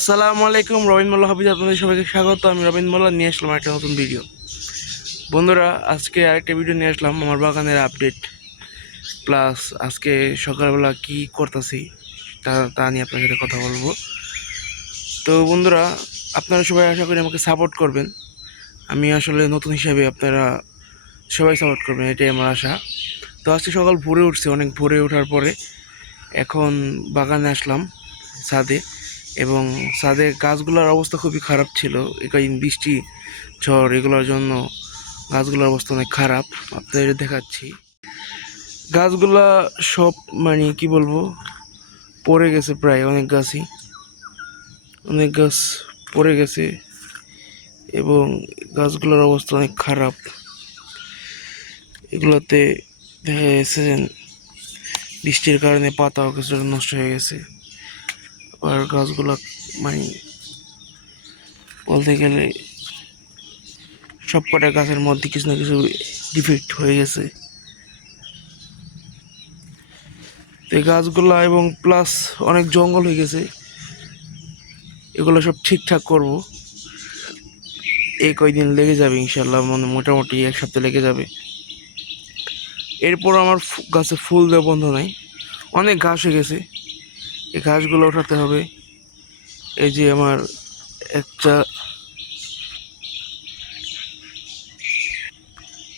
আসসালামু আলাইকুম, রবিন মোল্লা হাফিজ আপনাদের সবাইকে স্বাগত। আমি রবিন মোল্লা নিয়ে আসলাম একটা নতুন ভিডিও। বন্ধুরা, আজকে আরেকটা ভিডিও নিয়ে আসলাম আমার বাগানের আপডেট প্লাস আজকে সকালবেলা কি করতেছি তা নিয়ে আপনার সাথে কথা বলবো। তো বন্ধুরা, আপনারা সবাই আশা করি আমাকে সাপোর্ট করবেন। আমি আসলে নতুন হিসাবে আপনারা সবাই সাপোর্ট করবেন, এটাই আমার আশা। তো আজকে সকাল ভোরে উঠছে, অনেক ভোরে ওঠার পরে এখন বাগানে আসলাম ছাদে, এবং ছাদে গাছগুলোর অবস্থা খুবই খারাপ ছিল। কয়েকদিন বৃষ্টি ঝড় এগুলোর জন্য গাছগুলোর অবস্থা অনেক খারাপ। আপনাদের দেখাচ্ছি গাছগুলা সব, মানে কি বলবো, পড়ে গেছে। প্রায় অনেক গাছ পড়ে গেছে এবং গাছগুলোর অবস্থা অনেক খারাপ। এগুলোতে দেখা যাচ্ছে যে বৃষ্টির কারণে পাতাও কিছুটা নষ্ট হয়ে গেছে। আর গাছগুলো, মানে বলতে গেলে সব কটা গাছের মধ্যে কিছু না কিছু ডিফেক্ট হয়ে গেছে। তো এই গাছগুলা এবং প্লাস অনেক জঙ্গল হয়ে গেছে, এগুলো সব ঠিকঠাক করব। এই কয়দিন লেগে যাবে ইনশাল্লাহ, মানে মোটামুটি এক সপ্তাহ লেগে যাবে। এরপর আমার গাছে ফুল দেওয়া বন্ধ নাই, অনেক ঘাস হয়ে গেছে, এই ঘাসগুলো ওঠাতে হবে। এই যে আমার একটা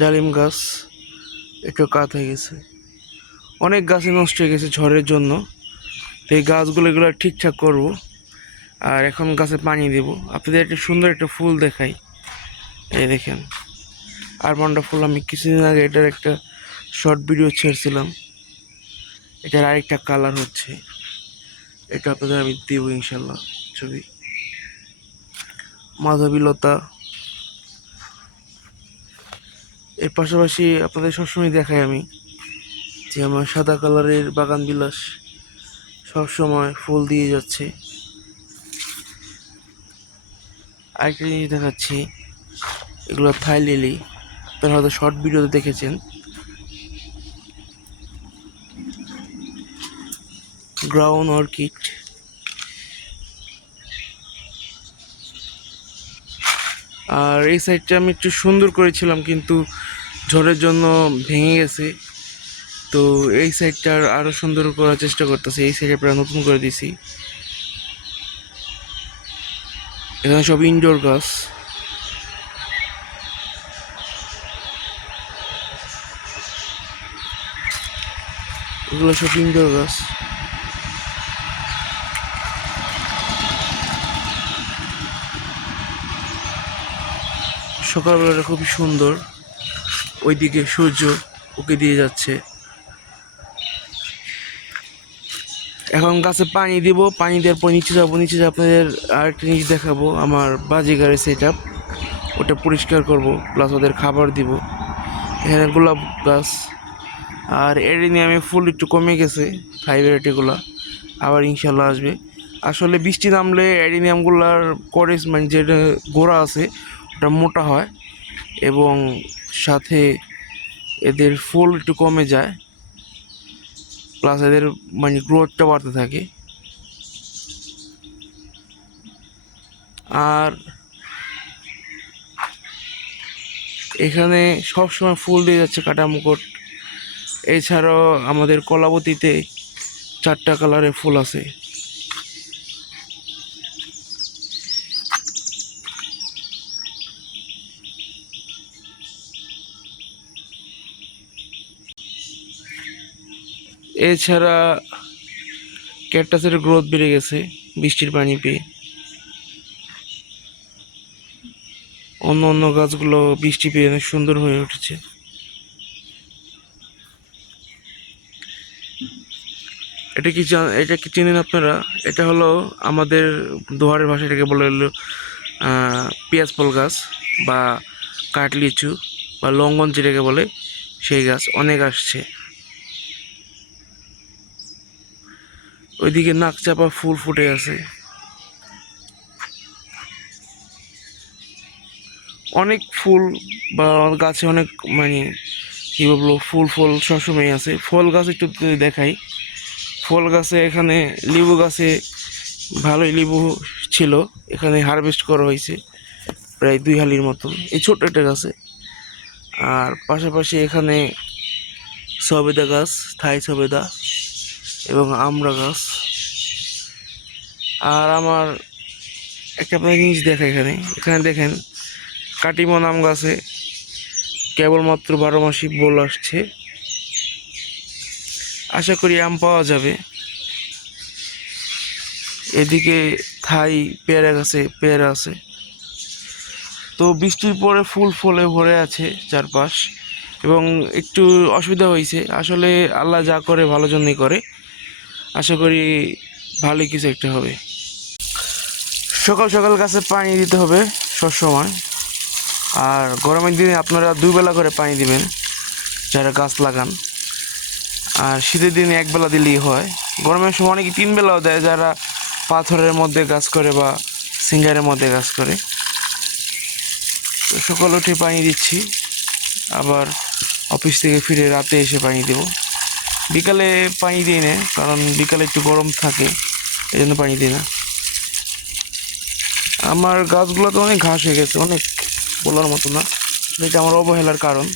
ডালিম গাছ একটু কাত হয়ে গেছে, অনেক গাছই নষ্ট হয়ে গেছে ঝড়ের জন্য। তো এই গাছগুলো এগুলো ঠিকঠাক করবো। আর এখন গাছে পানি দেব। আপনাদের একটা সুন্দর একটা ফুল দেখাই, এই দেখেন আরমান্ডা ফুল। আমি কিছুদিন আগে এটার একটা শর্ট ভিডিও ছেড়েছিলাম, এটার আরেকটা কালার হচ্ছে, এটা আপনাদের আমি দেবো ইনশাল্লাহ ছবি। মাধবীলতা, এর পাশাপাশি আপনাদের সবসময় দেখাই আমি যে আমার সাদা কালারের বাগান বিলাস সবসময় ফুল দিয়ে যাচ্ছে। আরেকটা জিনিস দেখাচ্ছি, এগুলো থাই লিলি, আপনারা হয়তো শর্ট ভিডিওতে দেখেছেন। গ্রাউন্ড অর্কিড, আর এই সাইডটা আমি একটু সুন্দর করেছিলাম কিন্তু ঝড়ের জন্য ভেঙে গেছে। তো এই সাইডটা আরও সুন্দর করার চেষ্টা করতেছি, এই সাইডে প্রায় নতুন করে দিছি। এখানে সব ইনডোর গাছ, এগুলো সব ইনডোর গাছ। সকালবেলাটা খুবই সুন্দর, ওইদিকে সূর্য ওকে দিয়ে যাচ্ছে। এখন গাছে পানি দিব, পানি দেওয়ার পর নিচে যাবো। নিচে যে আপনাদের আরেকটা জিনিস দেখাবো, আমার বাজিগারের সেট আপ, ওটা পরিষ্কার করব, প্লাস ওদের খাবার দিব। এখানে গোলাপ গাছ আর এরিনিয়ামে ফুল একটু কমে গেছে, ফাইভেরিটিগুলো আবার ইনশাল্লাহ আসবে। আসলে বৃষ্টি নামলে অ্যাডিনিয়ামগুলার করেস, মানে যেটা গোড়া আছে ওটা মোটা হয় এবং সাথে এদের ফুল একটু কমে যায়, প্লাস এদের মানে গ্রোথটা বাড়তে থাকে। আর এখানে সবসময় ফুল দিয়ে যাচ্ছে কাটা মুকুট। এছাড়াও আমাদের কলাবতীতে 4টা কালারের ফুল আছে। এছাড়া ক্যাকটাসের গ্রোথ বেড়ে গেছে বৃষ্টির পানি পেয়ে। অন্য অন্য গাছগুলো বৃষ্টি পেয়ে অনেক সুন্দর হয়ে উঠেছে। এটা কি চেনেন আপনারা? এটা হলো আমাদের দোয়ারের ভাষায় এটাকে বলে হলো পেঁয়াজ ফল গাছ বা কাঠলিচু বা লঙ্ঘন যেটাকে বলে, সেই গাছ অনেক আসছে। ওইদিকে নাকচাপা ফুল ফুটে আছে, অনেক ফুল বা গাছে অনেক, মানে কী বলবো, ফুল সবসময় আছে। ফল গাছ একটু দেখাই, ফল গাছে এখানে লেবু গাছে ভালোই লেবু ছিল, এখানে হারভেস্ট করা হয়েছে প্রায় 2 হালির মতন এই ছোট্ট একটা গাছে। আর পাশাপাশি এখানে সবেদা গাছ, থাই সবেদা এবং আমড়া গাছ। আর আমার একটা আপনার জিনিস দেখা, এখানে এখানে দেখেন কাটিমন আম গাছে কেবলমাত্র 12 মাসই বোল আসছে। আশা করি আম পাওয়া যাবে। এদিকে থাই পেয়ারা গাছে পেয়ারা আছে। তো বৃষ্টির পরে ফুল ফলে ভরে আছে চারপাশ, এবং একটু অসুবিধা হয়েছে। আসলে আল্লাহ যা করে ভালো জন্যই করে, আশা করি ভালোই কিছু একটা হবে। সকাল সকাল গাছে পানি দিতে হবে সবসময়। আর গরমের দিনে আপনারা 2 বেলা করে পানি দিবেন যারা গাছ লাগান। আর শীতের দিনে 1 বেলা দিলেই হয়। গরমের সময় অনেকে 3 বেলাও দেয়, যারা পাথরের মধ্যে গাছ করে বা সিঙ্গারের মধ্যে গাছ করে। তো সকাল উঠে পানি দিচ্ছি, আবার অফিস থেকে ফিরে রাতে এসে পানি দেব। বিকালে পানি দিই না, কারণ বিকালে একটু গরম থাকে, এই জন্য পানি দিই না। আমার গাছগুলো তো অনেক ঘাস হয়ে গেছে, অনেক বলার মতো না। এটা আমার অবহেলার কারণ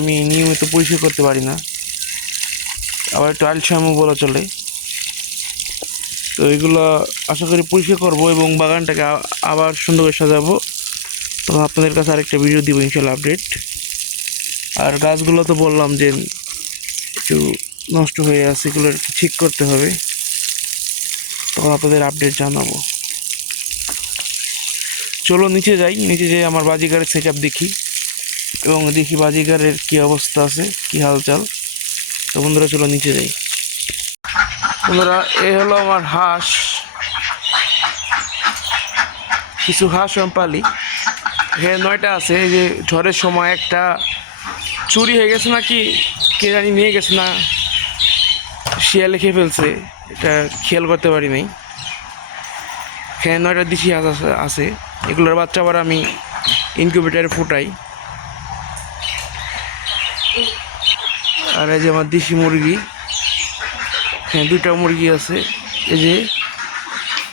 আমি নিয়মিত পরিষ্কার করতে পারি না, আবার একটু আলসামও বলা চলে। তো এগুলো আশা করি পরিষ্কার করবো এবং বাগানটাকে আবার সুন্দর করে সাজাবো। তখন আপনাদের কাছে আরেকটা ভিডিও দিব ইনশাল্লাহ, আপডেট। আর গাছগুলো তো বললাম যে একটু নষ্ট হয়ে আছে, এগুলো একটু ঠিক করতে হবে, তখন আপনাদের আপডেট জানাবো। চলো নিচে যাই, নিচে যেয়ে আমার বাজিগারের সেট আপ দেখি এবং দেখি বাজিগারের কী অবস্থা আছে, কী হালচাল। তো বন্ধুরা চলো নিচে যাই। বন্ধুরা এই হলো আমার হাঁস, কিছু হাঁস আমি পালি। এখানে 9টা আছে। এই যে ঝড়ের সময় একটা চুরি হয়ে গেছে নাকি কে জানি নিয়ে গেছে, না শিয়ালে খেয়ে ফেলছে, এটা খেয়াল করতে পারি নাই। এখানে 9টা দেশি হাঁস আছে। এগুলোর বাচ্চা আবার আমি ইনকিউবেটারে ফুটাই। আর এই যে আমার দেশি মুরগি, হ্যাঁ 2টা মুরগি আছে। এই যে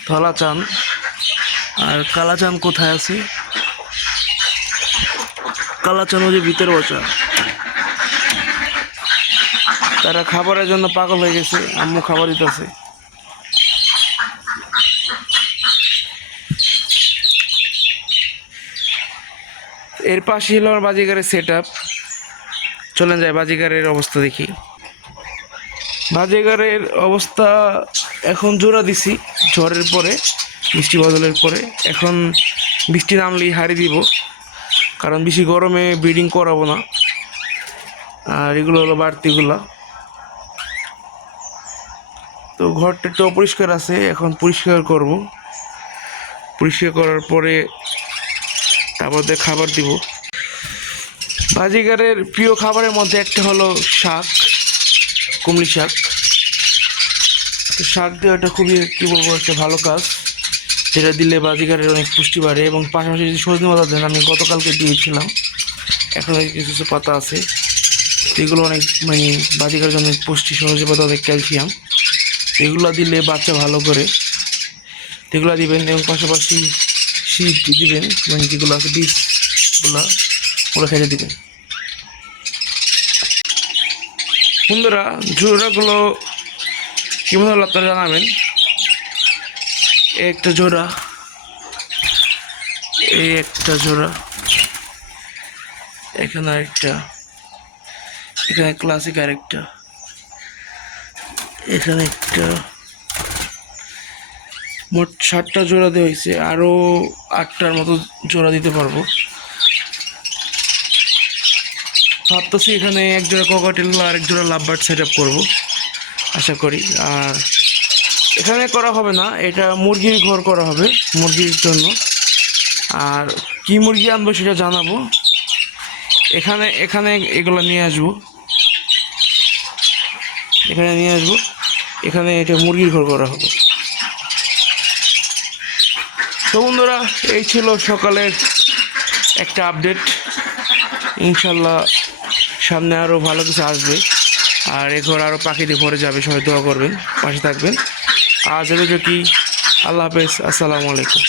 ধলা চান আর কালা চান কোথায় আছে, কালা চান ওই যে ভিতরে বসা। তারা খাবারের জন্য পাগল হয়ে গেছে, আম্মু খাবার দিতেছে। এর পাশে হলো আমার বাজিগারের সেট আপ। চলেন যাই বাজিগারের অবস্থা দেখি। বাজিগারের অবস্থা এখন জোড়া দিছি ঝড়ের পরে, বৃষ্টি বদলের পরে। এখন বৃষ্টি নামলেই হারিয়ে দিব, কারণ বেশি গরমে ব্রিডিং করাবো না। আর এগুলো হলো বাড়তিগুলা। তো ঘরটা একটু অপরিষ্কার আছে, এখন পরিষ্কার করব। পরিষ্কার করার পরে তারপর খাবার দিব। বাজিগারের প্রিয় খাবারের মধ্যে একটা হলো শাক, কুমড়ি শাক। তো শাক দেওয়াটা খুবই কী বলবো একটা ভালো কাজ, যেটা দিলে বাজিগারের অনেক পুষ্টি বাড়ে। এবং পাশাপাশি যদি সজনে পাতা দেন, আমি গতকালকে দিয়েছিলাম, এখন কিছু কিছু পাতা আছে, এগুলো অনেক মানে বাজিগারের জন্য পুষ্টি। সজনে পাতা অনেক ক্যালসিয়াম, এগুলো দিলে বাচ্চা ভালো করে, এগুলো দিবেন। এবং পাশাপাশি শীত দিবেন, মানে যেগুলো আছে বীজগুলা ওরা খেতে দিবেন। বন্ধুরা জোড়াগুলো কেমন হলো আপনারা জানাবেন। একটা জোড়া, এই একটা জোড়া, এখানে আরেকটা, এখানে ক্লাসিক আরেকটা, এখানে একটা। মোট 7টা জোড়া দেওয়া হয়েছে, আরও 8টার মতো জোড়া দিতে পারবো ভাবতেছি। এখানে 1 জোড়া ককাটেল আর 1 জোড়া লাভবার্ড সেট আপ করবো আশা করি। আর এখানে করা হবে না, এটা মুরগির ঘর করা হবে মুরগির জন্য। আর কি মুরগি আনবো সেটা জানাবো। এখানে এখানে এগুলো নিয়ে আসবো, এখানে নিয়ে আসবো, এখানে এটা মুরগির ঘর করা হবে। তো বন্ধুরা এই ছিল সকালের একটা আপডেট। ইনশাল্লাহ সামনে আরও ভালো কিছু আসবে, আর এ ঘর আরও পাখিতে ভরে যাবে। সবাই দোয়া করবেন, পাশে থাকবেন। আজ এত কি আল্লাহ হাফেজ, আসসালামু আলাইকুম।